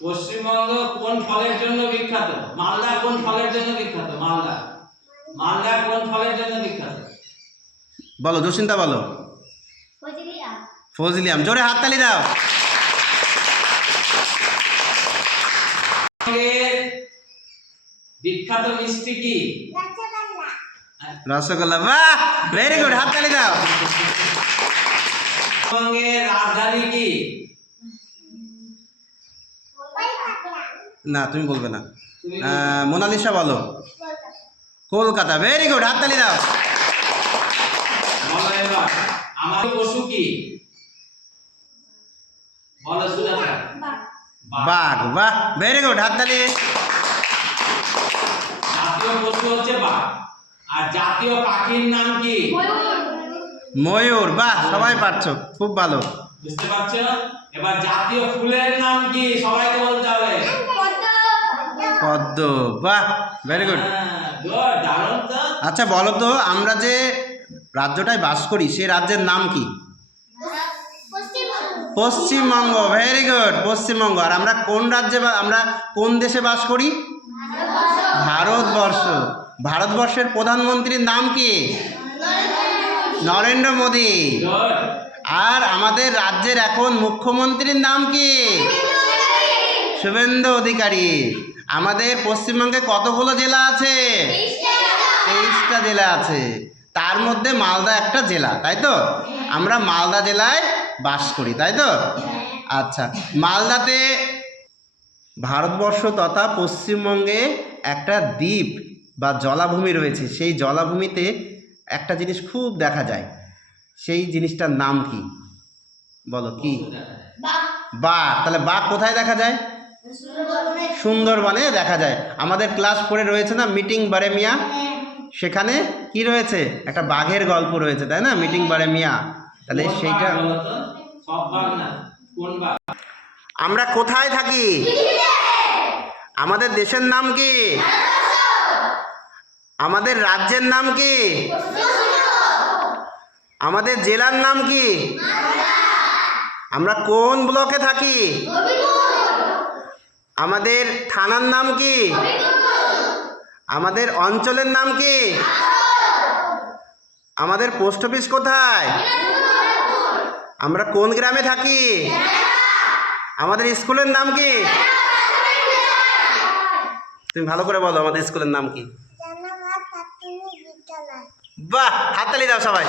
পশ্চিমবঙ্গ কোন ফলের জন্য বিখ্যাত? মালদা কোন ফলের জন্য বিখ্যাত? মালদা মালদা কোন ফলের জন্য বিখ্যাত? বলো জসিন্তা বলো। ফজলি আম। জোরে হাততালি দাও। বিখ্যাত মিষ্টি কি? রসগোল্লা। বাহ, ভেরি গুড, হাততালি দাও। পশ্চিমবঙ্গের রাজধানী কি? না, তুমি বলবে না। মোনালিসা বলো। কলকাতা। ভেরি গুড, হাততালি দাও। বলো এবার আমার পশু কি? বলো সুজাতা। বাঘ। বাহ, ভেরি গুড, হাততালি। জাতীয় পশু হচ্ছে বাঘ। আর জাতীয় পাখির নাম কি? ময়ূর। বাহ, সবাই পারছো, খুব ভালো। বুঝতে পারছো? এবার জাতীয় ফুলের নাম কি? সবাইকে বলতে হবে। পদ্ম। বাহ, ভেরি গুড। গুড, দারুণ তো। আচ্ছা বলো তো, আমরা যে রাজ্যটায় বাস করি সে রাজ্যের নাম কি? পশ্চিমবঙ্গ। Very good, Paschimbanga. আর আমরা কোন রাজ্যে বা আমরা কোন দেশে বাস করি? ভারতবর্ষ। ভারতবর্ষের প্রধানমন্ত্রীর নাম কি? নরেন্দ্র মোদী। গুড। আর আমাদের রাজ্যের এখন মুখ্যমন্ত্রীর নাম কি? শুভেন্দু অধিকারী। আমাদের পশ্চিমবঙ্গে কতগুলো জেলা আছে? 23টা জেলা আছে। তার মধ্যে মালদা একটা জেলা, তাই তো? আমরা মালদা জেলায় বাস করি, তাই তো? আচ্ছা, মালদাতে ভারতবর্ষ তথা পশ্চিমবঙ্গে একটা দ্বীপ বা জলাভূমি রয়েছে। সেই জলাভূমিতে একটা জিনিস খুব দেখা যায়, সেই জিনিসটার নাম কি? বলো কি? বাঘ। তাহলে বাঘ কোথায় দেখা যায়? সুন্দরবনে দেখা যায়। আমাদের ক্লাস 4-এ রয়েছে না মিটিং বারে মিয়া, সেখানে কি রয়েছে? একটা বাঘের গল্প রয়েছে, তাই না? মিটিং বারে মিয়া। তাহলে কোন সেইটা বাঘ বলো তো? সব বাঘ না, কোন বাঘ? আমরা কোথায় থাকি? আমাদের দেশের নাম কি? আমাদের রাজ্যের নাম কি? আমাদের জেলার নাম কি? আমরা কোন ব্লকে থাকি? আমাদের থানার নাম কি? আমাদের অঞ্চলের নাম কি? আমাদের পোস্ট অফিস কোথায়? আমরা কোন গ্রামে থাকি? আমাদের স্কুলের নাম কি? তুমি ভালো করে বলো আমাদের স্কুলের নাম কি? বাহ, হাততালি দাও সবাই।